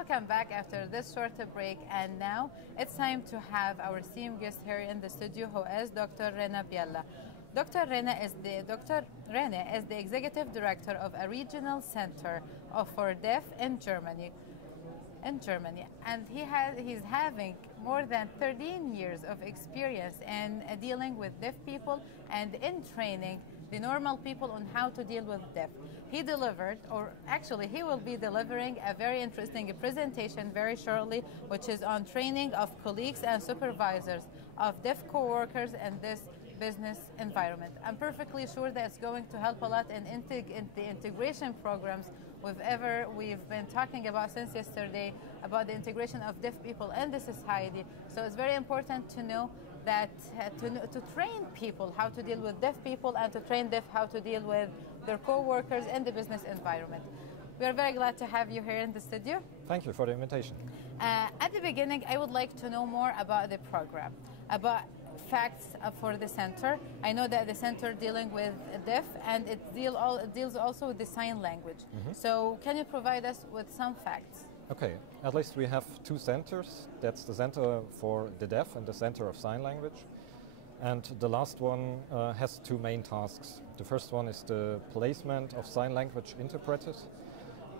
welcome back after this short break. And now it's time to have our esteemed guest here in the studio, who is Dr. Rena Biella. Dr. Rena is the Executive Director of a regional center for deaf in Germany. And he's having more than 13 years of experience in dealing with deaf people and in training the normal people on how to deal with deaf. He delivered, or actually he will be delivering, a very interesting presentation very shortly, which is on training of colleagues and supervisors of deaf co-workers in this business environment. I'm perfectly sure that it's going to help a lot in the integration programs we've been talking about since yesterday, about the integration of deaf people in the society. So it's very important to know that to train people how to deal with deaf people and to train deaf how to deal with their co-workers in the business environment. We are very glad to have you here in the studio. Thank you for the invitation. At the beginning, I would like to know more about the program, about facts for the center. I know that the center dealing with deaf, and it deals also with the sign language. Mm-hmm. So can you provide us with some facts? Okay, at least we have two centers. That's the Center for the Deaf and the Center of Sign Language. And the last one has two main tasks. The first one is the placement of sign language interpreters.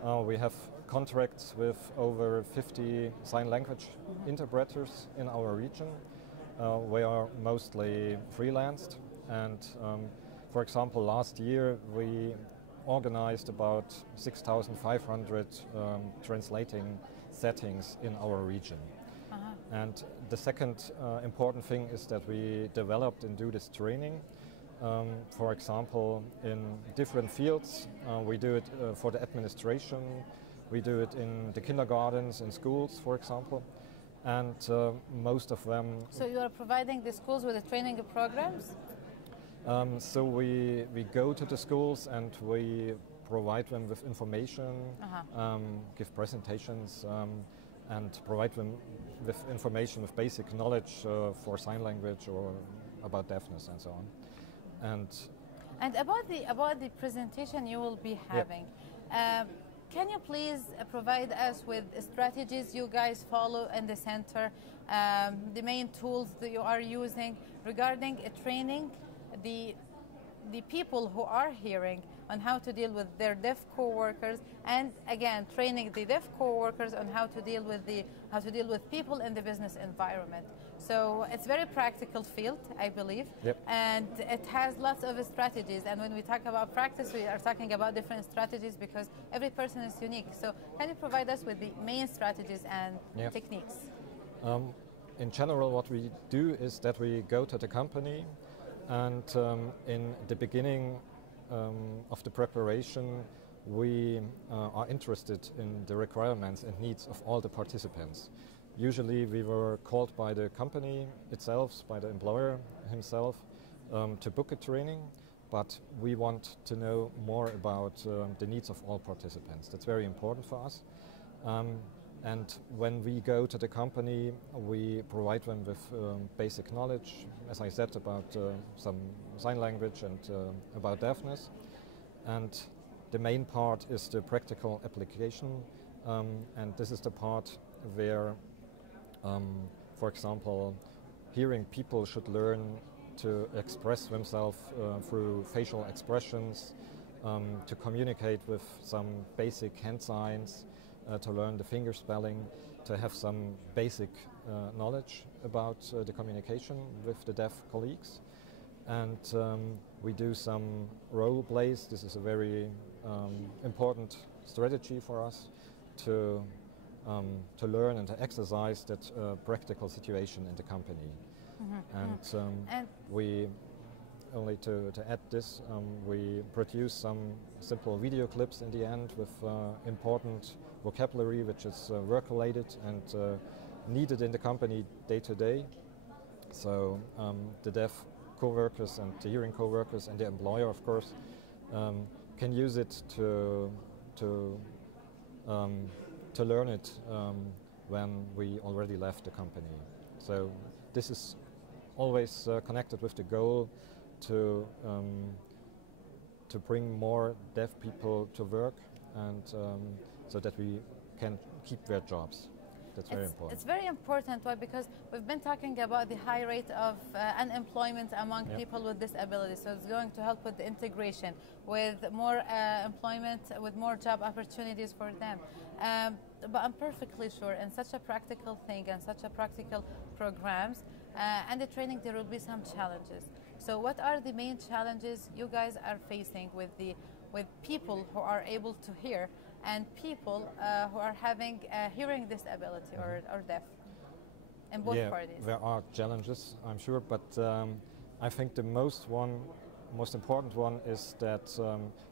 We have contracts with over 50 sign language interpreters in our region. We are mostly freelanced, and for example, last year we organized about 6,500 translating settings in our region. Uh-huh. And the second important thing is that we developed and do this training. For example, in different fields. We do it for the administration, we do it in the kindergartens, in schools, for example. And most of them... So you are providing the schools with the training programs? So we go to the schools and we provide them with information, give presentations, and provide them with information, with basic knowledge for sign language or about deafness and so on. And about the presentation you will be having, can you please provide us with strategies you guys follow in the center, the main tools that you are using regarding training the people who are hearing on how to deal with their deaf co-workers, and again training the deaf co-workers on how to deal with people in the business environment. So it's a very practical field, I believe. Yep. And it has lots of strategies, and when we talk about practice, we are talking about different strategies because every person is unique. So can you provide us with the main strategies and techniques? In general, what we do is that we go to the company, and in the beginning of the preparation, we are interested in the requirements and needs of all the participants. Usually we were called by the company itself, by the employer himself, to book a training, but we want to know more about the needs of all participants. That's very important for us. And when we go to the company, we provide them with basic knowledge, as I said, about some sign language and about deafness. And the main part is the practical application, and this is the part where, for example, hearing people should learn to express themselves through facial expressions, to communicate with some basic hand signs, to learn the finger spelling, to have some basic knowledge about the communication with the deaf colleagues. And we do some role plays. This is a very important strategy for us to learn and to exercise that practical situation in the company. Mm-hmm. And we only to add this, we produce some simple video clips in the end with important vocabulary which is work-related and needed in the company day to day. So the deaf co-workers and the hearing co-workers and the employer, of course, can use it to learn it when we already left the company. So this is always connected with the goal to bring more deaf people to work, and so that we can keep their jobs. That's very important. It's very important. Why? Because we've been talking about the high rate of unemployment among people with disabilities. So it's going to help with the integration, with more employment, with more job opportunities for them. But I'm perfectly sure in such a practical thing and such a practical programs and the training, there will be some challenges. So what are the main challenges you guys are facing with people who are able to hear and people who are having hearing disability or deaf in both parties? There are challenges, I'm sure, but I think the most important one is that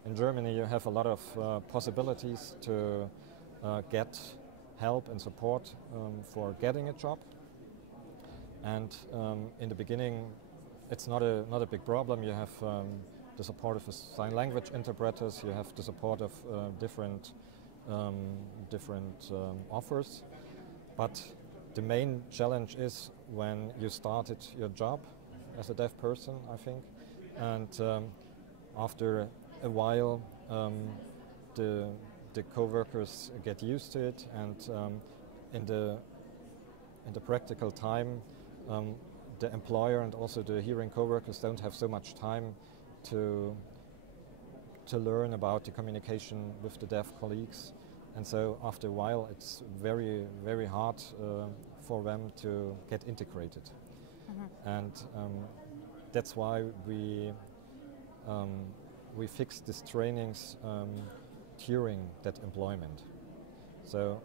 in Germany you have a lot of possibilities to get help and support for getting a job. And in the beginning, it's not a big problem. You have the support of sign language interpreters. You have the support of different offers. But the main challenge is when you started your job as a deaf person, I think, and after a while, the co-workers get used to it, and in the practical time, the employer and also the hearing co-workers don't have so much time to learn about the communication with the deaf colleagues, and so after a while it's very, very hard for them to get integrated. And that's why we fixed these trainings during that employment. So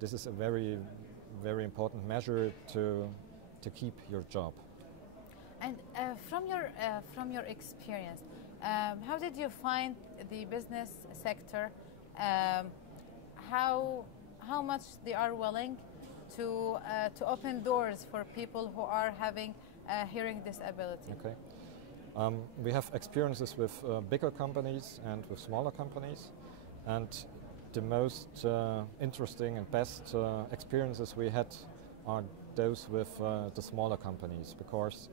this is a very, very important measure to keep your job. And from your experience, how did you find the business sector? How much they are willing to open doors for people who are having hearing disability? Okay. We have experiences with bigger companies and with smaller companies, and the most interesting and best experiences we had are those with the smaller companies, because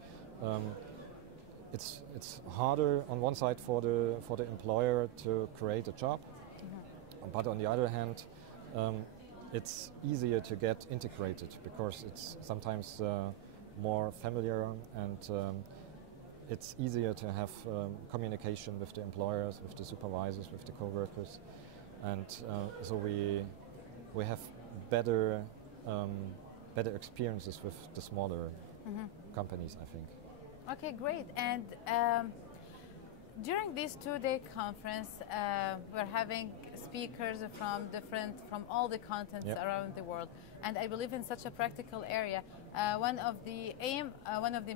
it's harder on one side for the employer to create a job, but on the other hand, it's easier to get integrated because it's sometimes more familiar, and it's easier to have communication with the employers, with the supervisors, with the co-workers, and so we have better experiences with the smaller companies, I think. Okay, great. And during this two-day conference, we're having speakers from all the continents around the world, and I believe in such a practical area, one of the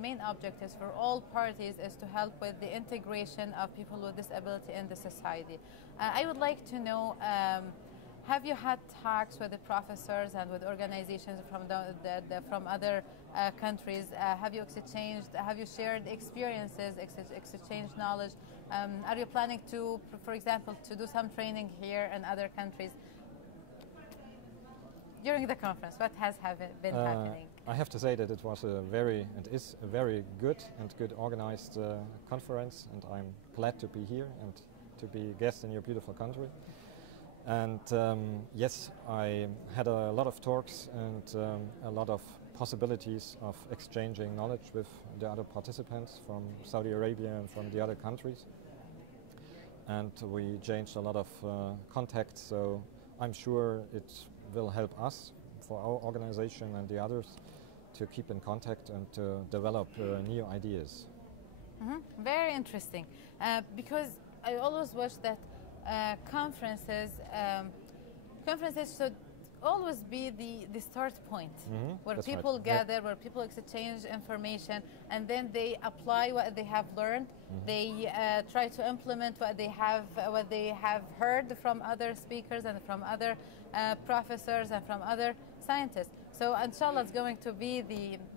main objectives for all parties is to help with the integration of people with disability in the society. I would like to know, have you had talks with the professors and with organizations from other countries? Have you shared experiences, exchanged knowledge? Are you planning to, for example, to do some training here in other countries? During the conference, what has been happening? I have to say that it was a very good organized conference, and I'm glad to be here and to be a guest in your beautiful country. And yes, I had a lot of talks and a lot of possibilities of exchanging knowledge with the other participants from Saudi Arabia and from the other countries. And we changed a lot of contacts, so I'm sure it will help us, for our organization and the others, to keep in contact and to develop new ideas. Very interesting, because I always wish that conferences should always be the start point, where That's people right. gather, where people exchange information, and then they apply what they have learned. They try to implement what they have heard from other speakers and from other professors and from other scientists. So inshallah, it's going to be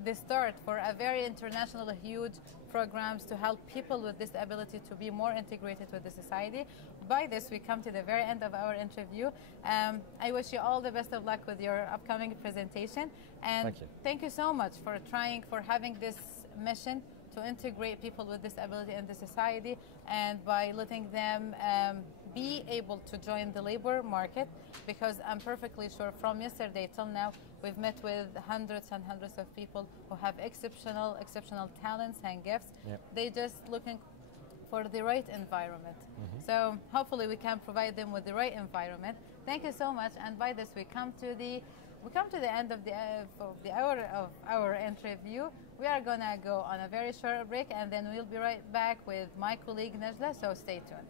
the start for a very international, huge programs to help people with disability to be more integrated with the society. By this, we come to the very end of our interview. I wish you all the best of luck with your upcoming presentation. And thank you so much for having this mission to integrate people with disability in the society, and by letting them be able to join the labor market, because I'm perfectly sure from yesterday till now we've met with hundreds and hundreds of people who have exceptional talents and gifts. Yep. They just looking for the right environment. So hopefully we can provide them with the right environment. Thank you so much. And by this we come to the end of the hour of our interview. We are gonna go on a very short break, and then we'll be right back with my colleague Najla, so stay tuned.